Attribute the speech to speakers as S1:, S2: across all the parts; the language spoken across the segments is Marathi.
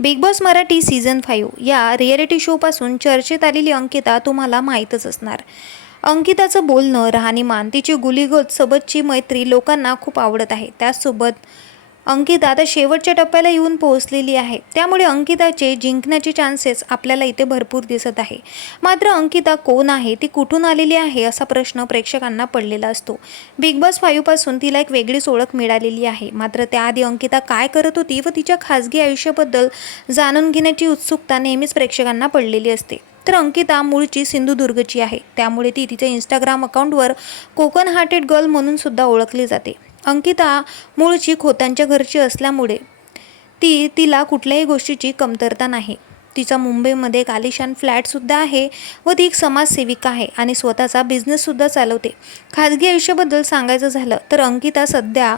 S1: Big boss Marathi season five या रिॲलिटी शोपासून चर्चेत आलेली अंकिता तुम्हाला माहीतच असणार. अंकिताचं बोलणं राहणीमान तिची गुलीगोत सोबतची मैत्री लोकांना खूप आवडत आहे. त्याचसोबत अंकिता आता शेवटच्या टप्प्याला येऊन पोहोचलेली आहे. त्यामुळे अंकिताचे जिंकण्याचे चान्सेस आपल्याला इथे भरपूर दिसत आहे. मात्र अंकिता कोण आहे? ती कुठून आलेली आहे? असा प्रश्न प्रेक्षकांना पडलेला असतो. बिग बॉस फाईव्हपासून तिला एक वेगळीच ओळख मिळालेली आहे. मात्र त्याआधी अंकिता काय करत होती व तिच्या खाजगी आयुष्याबद्दल जाणून घेण्याची उत्सुकता नेहमीच प्रेक्षकांना पडलेली असते. तर अंकिता मूळची सिंधुदुर्गची आहे. त्यामुळे ती तिच्या इंस्टाग्राम अकाउंटवर कोकण हार्टेड गर्ल म्हणून सुद्धा ओळखली जाते. अंकिता मूळची खोतांच्या घरची असल्यामुळे ती तिला कुठल्याही गोष्टीची कमतरता नाही. तिचा मुंबईमध्ये एक आलिशान फ्लॅटसुद्धा आहे व ती एक समाजसेविका आहे आणि स्वतःचा बिझनेससुद्धा चालवते. खाजगी आयुष्याबद्दल सांगायचं झालं तर अंकिता सध्या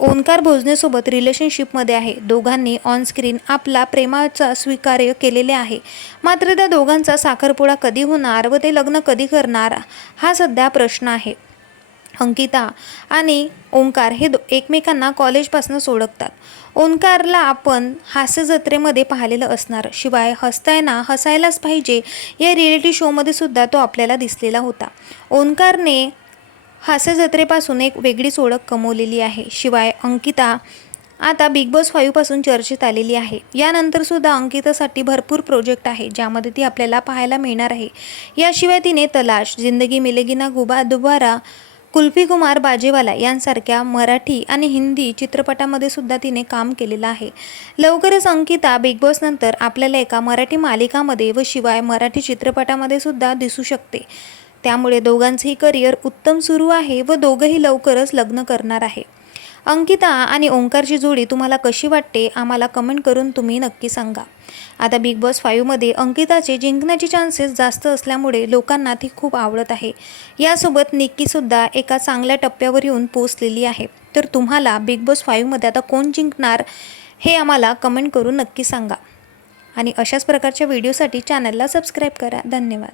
S1: ओंकार भोजनेसोबत रिलेशनशिपमध्ये आहे. दोघांनी ऑनस्क्रीन आपला प्रेमाचा स्वीकार्य केलेले आहे. मात्र त्या दोघांचा साखरपुडा कधी होणार व ते लग्न कधी करणार हा सध्या प्रश्न आहे. अंकिता आणि ओंकार हे दो एकमेकांना कॉलेजपासून सोडकतात. ओंकारला आपण हास्य जत्रेमध्ये पाहिलेलं असणार. शिवाय हसताना हसायलाच पाहिजे. या रिॲलिटी शोमध्ये सुद्धा तो आपल्याला दिसलेला होता. ओंकारने हास्य जत्रेपासून एक वेगळीच ओळख कमवलेली आहे. शिवाय अंकिता आता बिग बॉस फाईव्हपासून चर्चेत आलेली आहे. यानंतरसुद्धा अंकितासाठी भरपूर प्रोजेक्ट आहे ज्यामध्ये ती आपल्याला पाहायला मिळणार आहे. याशिवाय तिने तलाश जिंदगी मिलेगिना गुबा दुबारा कुल्फी कुमार बाजेवाला यांसारख्या मराठी आणि हिंदी चित्रपटामध्ये सुद्धा तिने काम केलेलं आहे. लवकरच अंकिता बिग बॉस नंतर आपल्याला एका मराठी मालिकामध्ये व शिवाय मराठी चित्रपटामध्ये सुद्धा दिसू शकते. त्यामुळे दोघांचंही करिअर उत्तम सुरू आहे व दोघंही लवकरच लग्न करणार आहे. अंकिता आणि ओंकारची जोडी तुम्हाला कशी वाटते आम्हाला कमेंट करून तुम्ही नक्की सांगा. आता बिग बॉस फाईव्हमध्ये अंकिताचे जिंकण्याचे चान्सेस जास्त असल्यामुळे लोकांना ती खूप आवडत आहे. यासोबत निक्कीसुद्धा एका चांगल्या टप्प्यावर येऊन पोचलेली आहे. तर तुम्हाला बिग बॉस फाईव्हमध्ये आता कोण जिंकणार हे आम्हाला कमेंट करून नक्की सांगा. आणि अशाच प्रकारच्या व्हिडिओसाठी चॅनलला सबस्क्राईब करा. धन्यवाद.